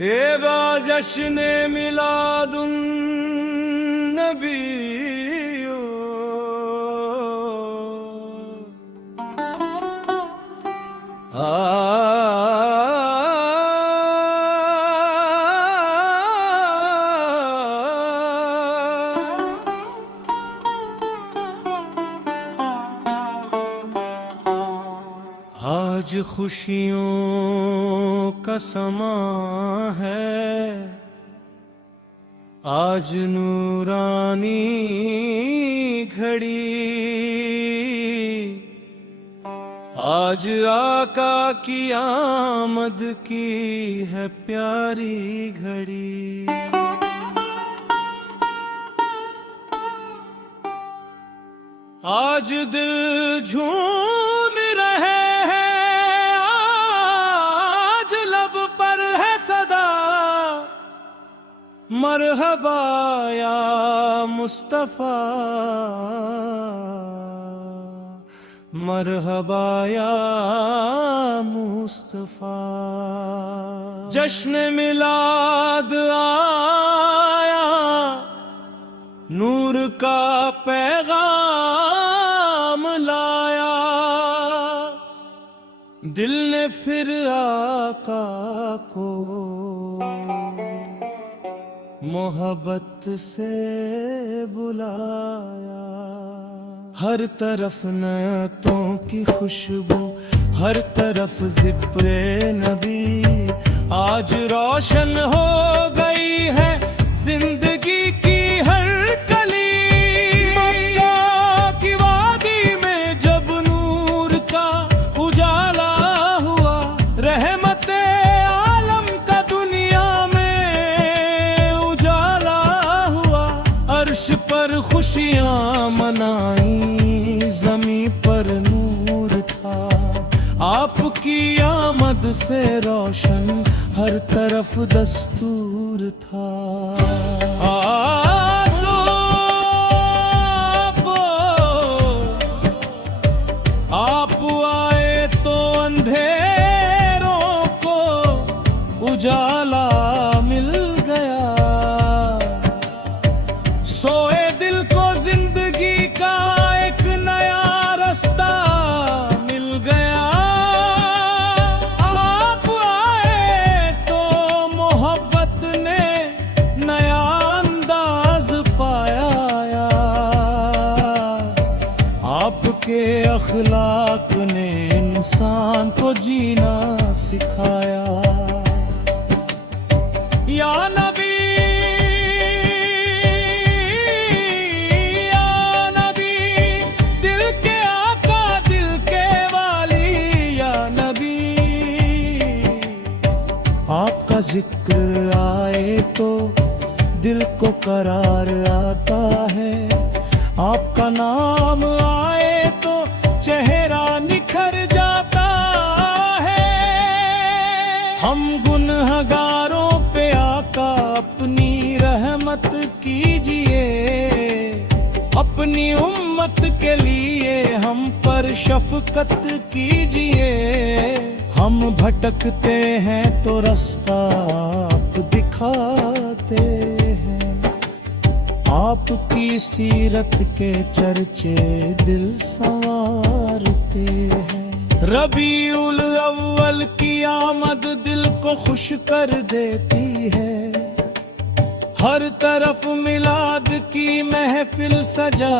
एबा जश्न मिलादुन नबी आज खुशियों का समा है, आज नूरानी घड़ी, आज आका की आमद की है प्यारी घड़ी। आज दिल झूम रहे हैं, आज लब पर है सदा मरहबा या मुस्तफा, मरहबा या मुस्तफा। जश्न मिलाद आया, नूर का पैगाम लाया, दिल ने फिर आका को मोहब्बत से बुलाया। हर तरफ नयतों की खुशबू, हर तरफ ज़िक्रे नबी, आज रोशन हो गई है जिंदगी की हर कली। मक्का की वादी में जब नूर का उजाला हुआ, रहमते आलम का दुनिया में उजाला हुआ। अर्श पर खुशियां मनाई, ज़मीं पर नूर था, आपकी आमद से रोशन हर तरफ दस्तूर था। आप आए तो अंधेरों को उजाला मिल गया, सोए दिल को जिंदगी का एक नया रास्ता मिल गया। आप आए तो मोहब्बत ने नया अंदाज पाया, आपके अखलाक ने इंसान को जीना सिखाया। या नबी, या नबी, दिल के आका, दिल के वाली, या नबी। आपका जिक्र आए तो दिल को करार आता है, आपका नाम आए तो चेहरा निखर जाता है। हम गुनहगारों पे आका अपनी रहमत कीजिए, अपनी उम्मत के लिए हम पर शफकत कीजिए। हम भटकते हैं तो रास्ता आप दिखाते हैं, आपकी सीरत के चर्चे दिल संवारते हैं। रबीउल अव्वल की आमद दिल को खुश कर देती है, हर तरफ मिलाद की महफिल सजा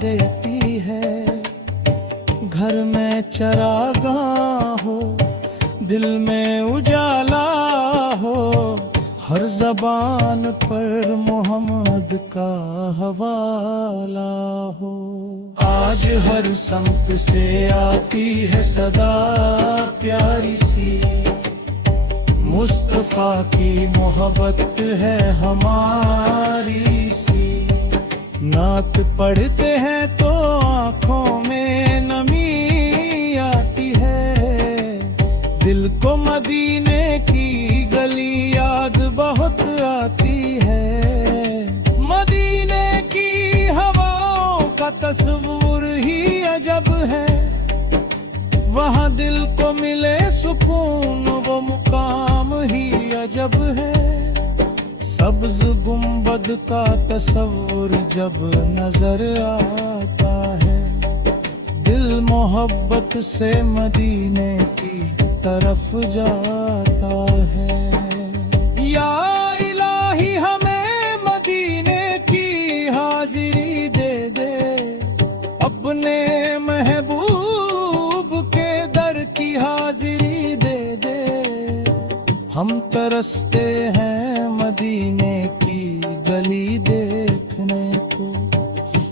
देती है। घर में चरागाह हो, दिल में उजाला हो, हर ज़बान पर मोहम्मद का हवाला हो। आज हर समत से आती है सदा प्यारी सी, मुस्तफा की मोहब्बत है हमारी सी। नात पढ़ते हैं तो आँखों में नमी आती है, दिल को मदीने की गली याद बहुत आती है। मदीने की हवाओं का तस्वुर ही अजब है, वहाँ दिल को मिले सुकून वो मुकाम ही अजब है। सब्ज गुंबद का तस्वुर जब नजर आता है, दिल मोहब्बत से मदीने की तरफ जाता है। या इलाही हमें मदीने की हाजिरी दे दे, अपने महबूब के दर की हाजिरी दे दे। हम तरसते हैं मदीने की गली देखने को,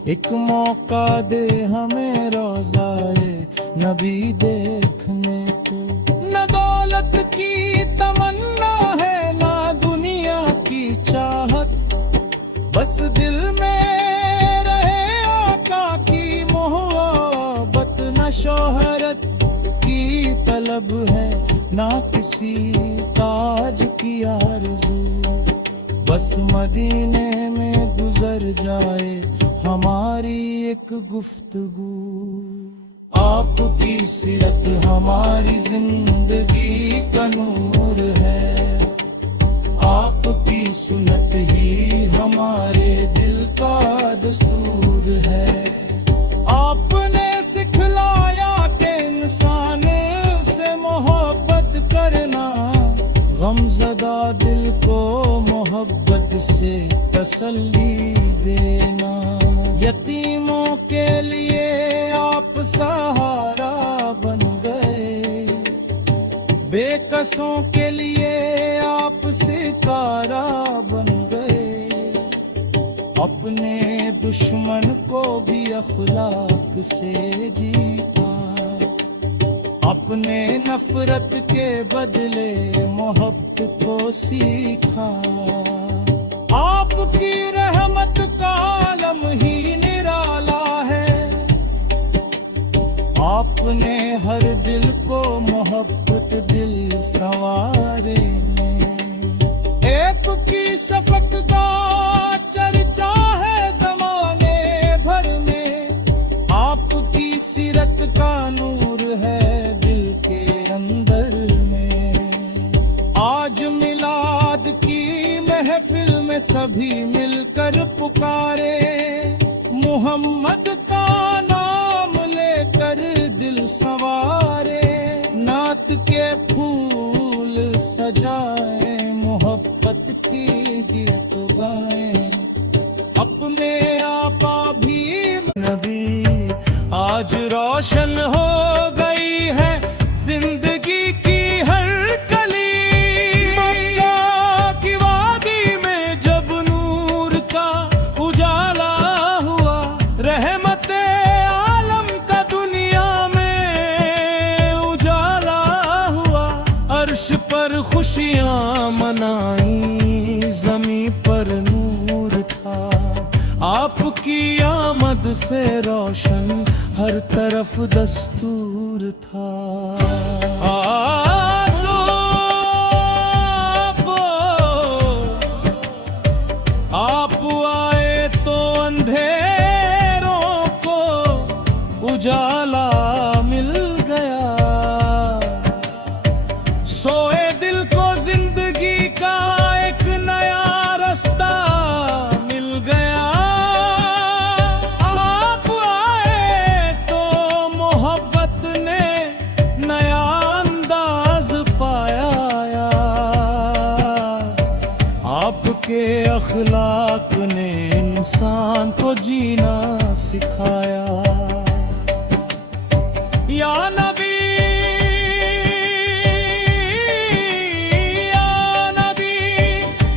एक मौका दे हमें रोज़ाए नबी देखने को। न दौलत की तमन्ना है ना दुनिया की चाहत, बस दिल में रहे आका की मोहब्बत। न शोहरत की तलब है ना किसी ताज की आरज़ू, बस मदीने में गुजर जाए हमारी एक गुफ्तगू। आपकी सीरत हमारी जिंदगी का नूर है, आपकी सुन्नत ही हमारे दिल का दस्तूर है। आपने सिखलाया कि इंसान से मोहब्बत करना, गमज़दा दिल को मोहब्बत से तसल्ली देना। यतीमों के लिए आप सहारा बन गए, बेकसों के लिए आप सितारा बन गए। अपने दुश्मन को भी अखलाक से जीता, अपने नफरत के बदले मोहब्बत को सीखा। आपकी रहमत का आलम ही निराला है, आपने हर दिल को मोहब्बत दिल संवारे में। एक की शफक का चर्चा है जमाने भर में, आपकी सीरत का नूर है दिल के अंदर में। आज मिलाद की महफिल में सभी मिलकर पुकारे, मुहम्मद का नाम लेकर दिल संवारे। नात के फूल सजाए, मोहब्बत की गीत गाए, अपने आपा भी नबी। आज रोशन हो गई है जिंदगी की हर कली, मक्का की वादी में जब नूर का उजाला हुआ। रहमते आलम का दुनिया में उजाला हुआ। अर्श पर खुशियाँ मनाई, जमी पर नूर था। आपकी आमद से रोशन हर तरफ दस्तूर था। आप आए तो अंधेरों को उजाला मिल गया, सोए दिल को जिंदगी का एक नया रास्ता मिल गया। आप आए तो मोहब्बत ने नया अंदाज पाया, आपके अखलाक ने इंसान को जीना सिखाया। या नबी, या नबी,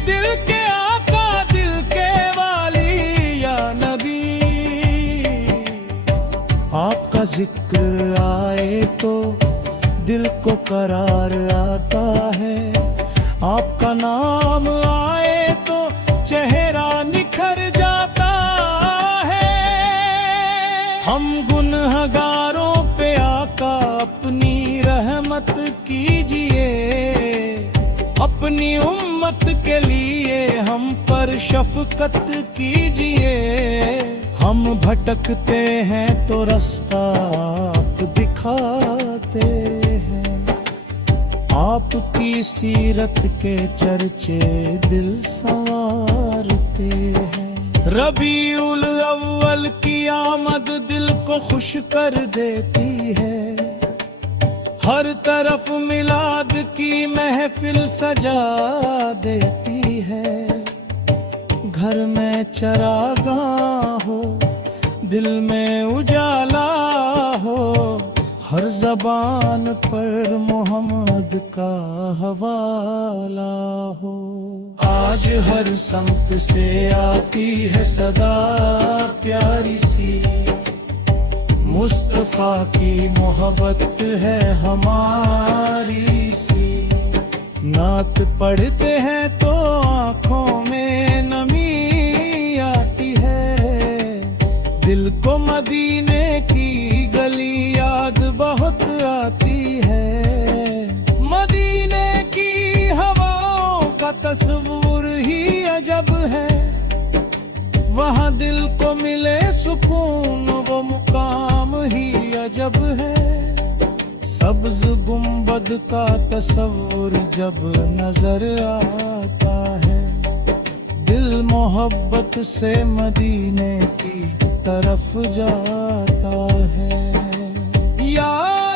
दिल के आका दिल के वाली, या नबी। आपका जिक्र आए तो दिल को करार आता है, आपका नाम आए तो चेहरा निखर जाता है। हम गुनहगारों पे आका अपनी रहमत कीजिए, अपनी उम्मत के लिए हम पर शफकत कीजिए। हम भटकते हैं तो रास्ता आप दिखाते हैं। आपकी सीरत के चर्चे दिल संवारते हैं। रबीउल अव्वल की आमद दिल को खुश कर देती है। हर तरफ मिलाद की महफिल सजा देती है। घर में चरागाह हो, दिल में उजाला हो, हर जबान पर मोहम्मद का हवाला हो। आज हर समत से आती है सदा प्यारी सी, मुस्तफा की मोहब्बत है हमारी सी। नात पढ़ते हैं तो आंखों में नमी आती है। दिल को मदीने की गली याद बहुत आती है। मदीने की हवाओं का तस्वुर ही अजब है। वहाँ दिल को मिले सुकून वो मुकाम ही अजब है। सब्ज गुंबद का तस्वुर जब नजर आता है, दिल मोहब्बत से मदीने की तरफ जाता है। या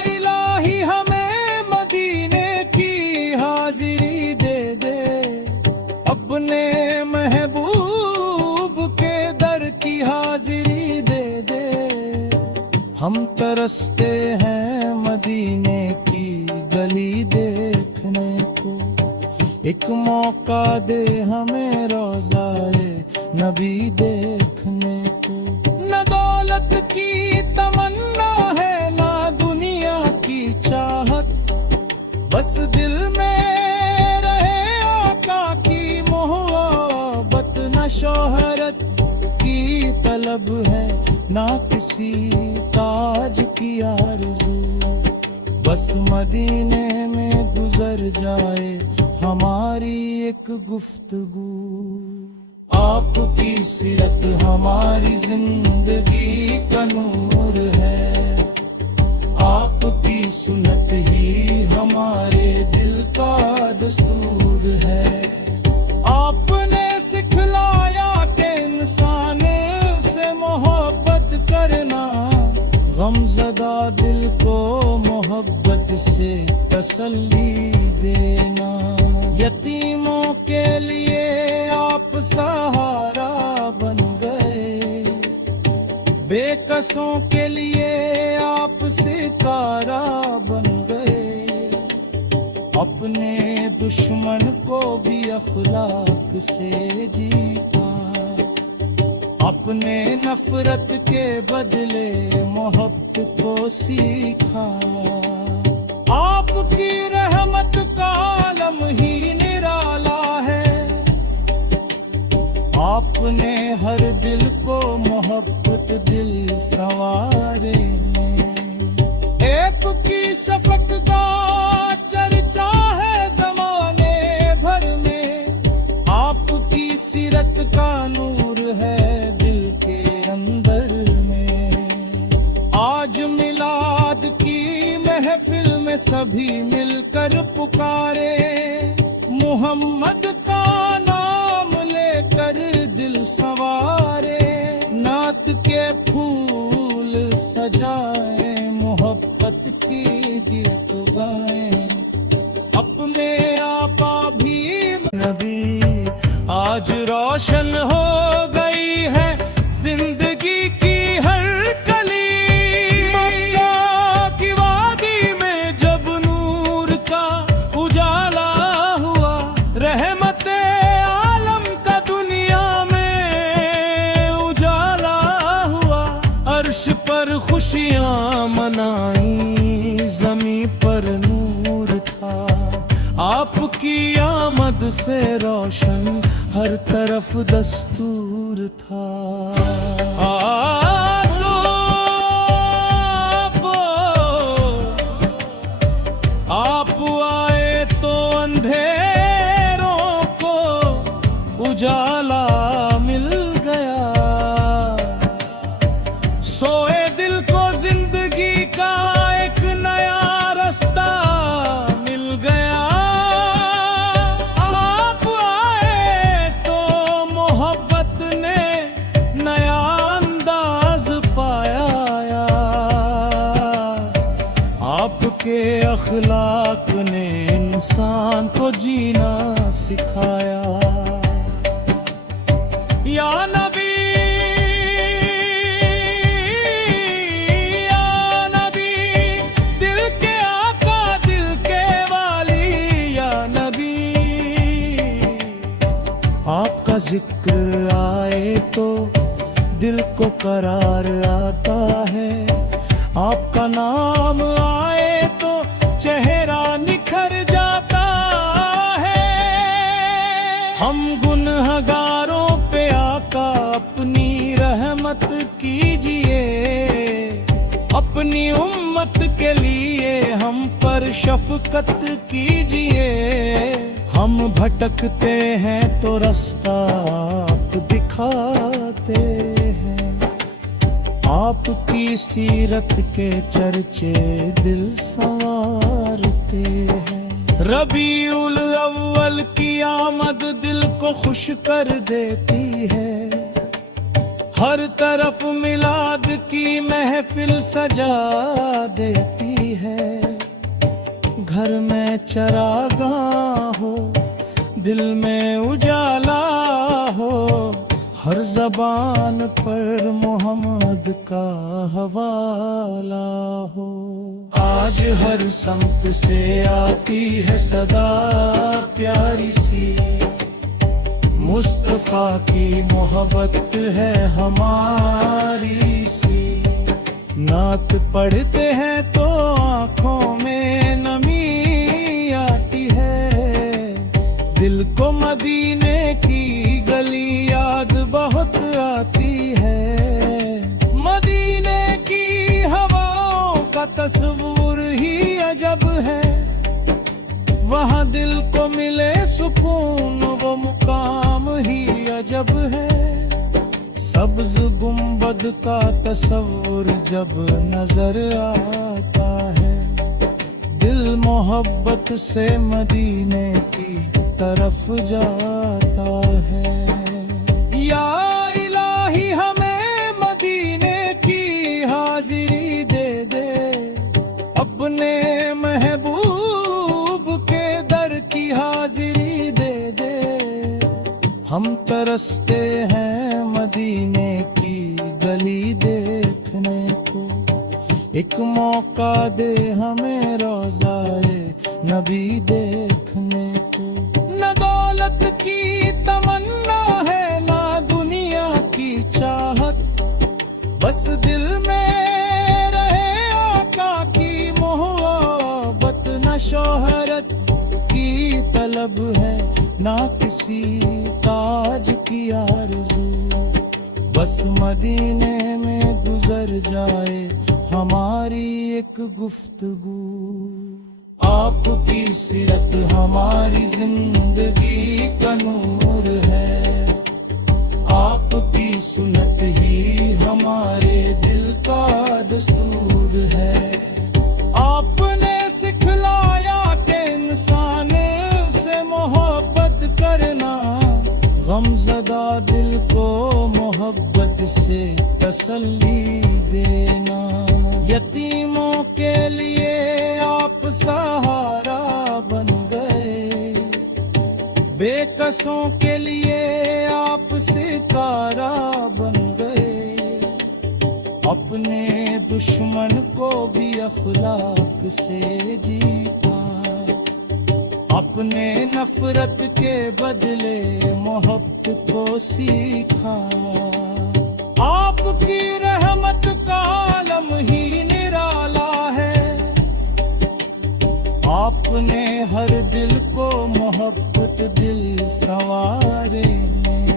इलाही हमें मदीने की हाजिरी दे दे, अपने महबूब के दर की हाजिरी दे दे। हम तरसते हैं मदीने की गली देखने को, एक मौका दे हमें रोज़ाए नबी देखने को। न दौलत की तमन्ना है ना दुनिया की चाहत, बस दिल में रहे आका की मोहब्बत। न शोहरत की तलब है ना किसी ताज की आरज़ू, बस मदीने में गुजर जाए हमारी एक गुफ्तगू। आपकी सीरत हमारी जिंदगी का नूर है। आपकी सुन्नत ही हमारे दिल का दस्तूर है। आपने सिखलाया कि इंसान से मोहब्बत करना, गमज़दा दिल को मोहब्बत से तसल्ली देना। यतीमों के लिए आप सहारा बन गए, बेकसों के लिए आप सितारा बन गए। अपने दुश्मन को भी अखलाक से जीता, अपने नफरत के बदले मोहब्बत को सीखा। आपकी रहमत का आलम ही निराला है। आपने हर दिल को मोहब्बत दिल संवारे में। एक की शफक का चर्चा है जमाने भर में। आपकी सीरत का नूर है दिल के अंदर में। आज मिलाद की महफिल में सभी मिलकर पुकारे, मुहम्मद का नाम लेकर दिल संवारे। नात के फूल सजाए, मोहब्बत की गीत गाएं, अपने आपा भी। नबी आज रोशन हो गई है जिंदगी की हर कली। मक्का की वादी में जब नूर का उजाला हुआ, रहमते आलम का दुनिया में उजाला हुआ। अर्श पर खुशियां मनाई, जमी पर नूर था। आपकी आमद से रोशन हर तरफ दस्तूर था। आप आए तो अंधेरों को उजाला मिल गया। आपके अखलाक ने इंसान को जीना सिखाया। या नबी, या नबी, दिल के आका, दिल के वाली, या नबी। आपका जिक्र आए तो दिल को करार आता है, आपका नाम आए तो चेहरा निखर जाता है। हम गुनहगारों पे आका अपनी रहमत कीजिए, अपनी उम्मत के लिए हम पर शफकत कीजिए। हम भटकते हैं तो रास्ता आप दिखाते हैं, आपकी सीरत के चर्चे दिल संवारते हैं। रबीउल अव्वल की आमद दिल को खुश कर देती है, हर तरफ मिलाद की महफिल सजा देती है। घर में चरागाह हो, दिल में उजाला हो, हर ज़बान पर मोहम्मद का हवाला हो। आज हर समत से आती है सदा प्यारी सी, मुस्तफा की मोहब्बत है हमारी सी। नात पढ़ते हैं तो आँखों में नमी आती है, दिल को मदीने की गली याद बहुत आती है। मदीने की हवाओं का तस्वुर ही अजब है, वहाँ दिल को मिले सुकून वो मुकाम ही अजब है। सब्ज गुंबद का तस्वुर जब नजर आता है, दिल मोहब्बत से मदीने की तरफ जाता है। या इलाही हमें मदीने की हाजिरी दे दे, अपने महबूब के दर की हाजिरी दे दे। हम तरसते हैं मदीने की गली देखने को, एक मौका दे हमें रोज़ाए नबी देखने को। न दौलत की तमन्ना है ना दुनिया की चाहत, बस दिल में रहे आका की मोहब्बत। न शोहरत की तलब है ना किसी ताज की आरज़ू, बस मदीने में गुजर जाए हमारी एक गुफ्तगू। आपकी सीरत हमारी जिंदगी का नूर है, आपकी सुन्नत ही हमारे दिल का दस्तूर है। आपने सिखलाया कि इंसान से मोहब्बत करना, गमज़दा दिल को मोहब्बत से तसल्ली देना। यतीमों के लिए आप सहारा बन गए, बेकसों के लिए आप सितारा बन गए। अपने दुश्मन को भी अखलाक से जीता, अपने नफरत के बदले मोहब्बत को सीखा। आपकी रहमत का आलम ही निराला है, आपने हर दिल को मोहब्बत दिल संवारे में।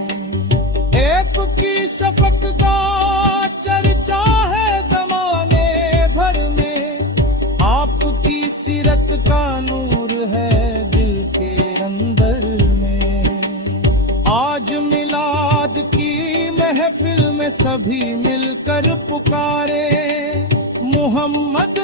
एक की शफक का चर्चा है जमाने भर में, आपकी सीरत का नूर है दिल के अंदर में। आज मिलाद की महफिल में सभी मिलकर पुकारे, मोहम्मद